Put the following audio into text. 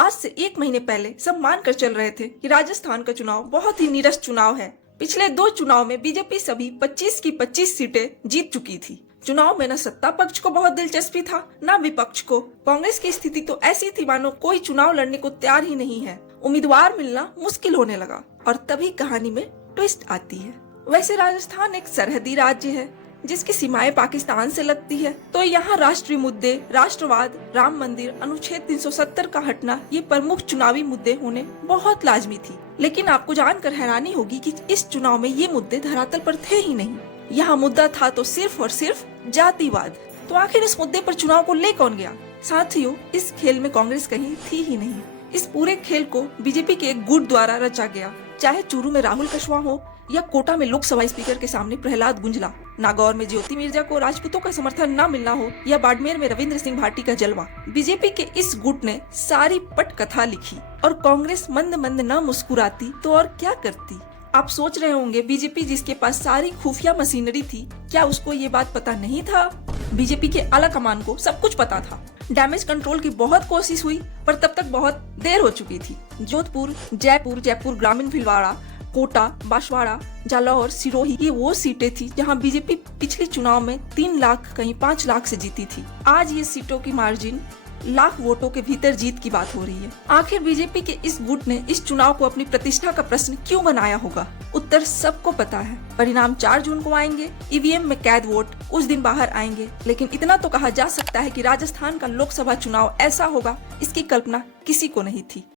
आज से 1 महीने पहले सब मान कर चल रहे थे कि राजस्थान का चुनाव बहुत ही नीरस चुनाव है। पिछले 2 चुनाव में बीजेपी सभी 25 की 25 सीटें जीत चुकी थी। चुनाव में न सत्ता पक्ष को बहुत दिलचस्पी था न विपक्ष को। कांग्रेस की स्थिति तो ऐसी थी मानो कोई चुनाव लड़ने को तैयार ही नहीं है। उम्मीदवार मिलना मुश्किल होने लगा और तभी कहानी में ट्विस्ट आती है। वैसे राजस्थान एक सरहदी राज्य है जिसकी सीमाएं पाकिस्तान से लगती है, तो यहाँ राष्ट्रीय मुद्दे, राष्ट्रवाद, राम मंदिर, अनुच्छेद 370 का हटना ये प्रमुख चुनावी मुद्दे होने बहुत लाजमी थी। लेकिन आपको जानकर हैरानी होगी कि इस चुनाव में ये मुद्दे धरातल पर थे ही नहीं। यहाँ मुद्दा था तो सिर्फ और सिर्फ जातिवाद। तो आखिर इस मुद्दे पर चुनाव को ले कौन गया? साथियों, इस खेल में कांग्रेस कहीं थी ही नहीं। इस पूरे खेल को बीजेपी के एक गुट द्वारा रचा गया। चाहे चूरू में राहुल कशवाहा हो या कोटा में लोकसभा स्पीकर के सामने प्रहलाद गुंजला, नागौर में ज्योति मिर्जा को राजपूतों का समर्थन न मिलना हो या बाड़मेर में रविंद्र सिंह भाटी का जलवा, बीजेपी के इस गुट ने सारी पट कथा लिखी और कांग्रेस मंद मंद न मुस्कुराती तो और क्या करती। आप सोच रहे होंगे बीजेपी जिसके पास सारी खुफिया मशीनरी थी, क्या उसको ये बात पता नहीं था? बीजेपी के आला कमान को सब कुछ पता था। डैमेज कंट्रोल की बहुत कोशिश हुई पर तब तक बहुत देर हो चुकी थी। जोधपुर, जयपुर ग्रामीण भिलवाड़ा, कोटा, बांसवाड़ा, जालौर, सिरोही ये वो सीटें थी जहां बीजेपी पिछले चुनाव में 3 लाख कहीं 5 लाख से जीती थी। आज ये सीटों की मार्जिन लाख वोटों के भीतर जीत की बात हो रही है। आखिर बीजेपी के इस गुट ने इस चुनाव को अपनी प्रतिष्ठा का प्रश्न क्यों बनाया होगा? उत्तर सबको पता है। परिणाम 4 जून को आएंगे। ईवीएम में कैद वोट उस दिन बाहर आएंगे। लेकिन इतना तो कहा जा सकता है कि राजस्थान का लोकसभा चुनाव ऐसा होगा इसकी कल्पना किसी को नहीं थी।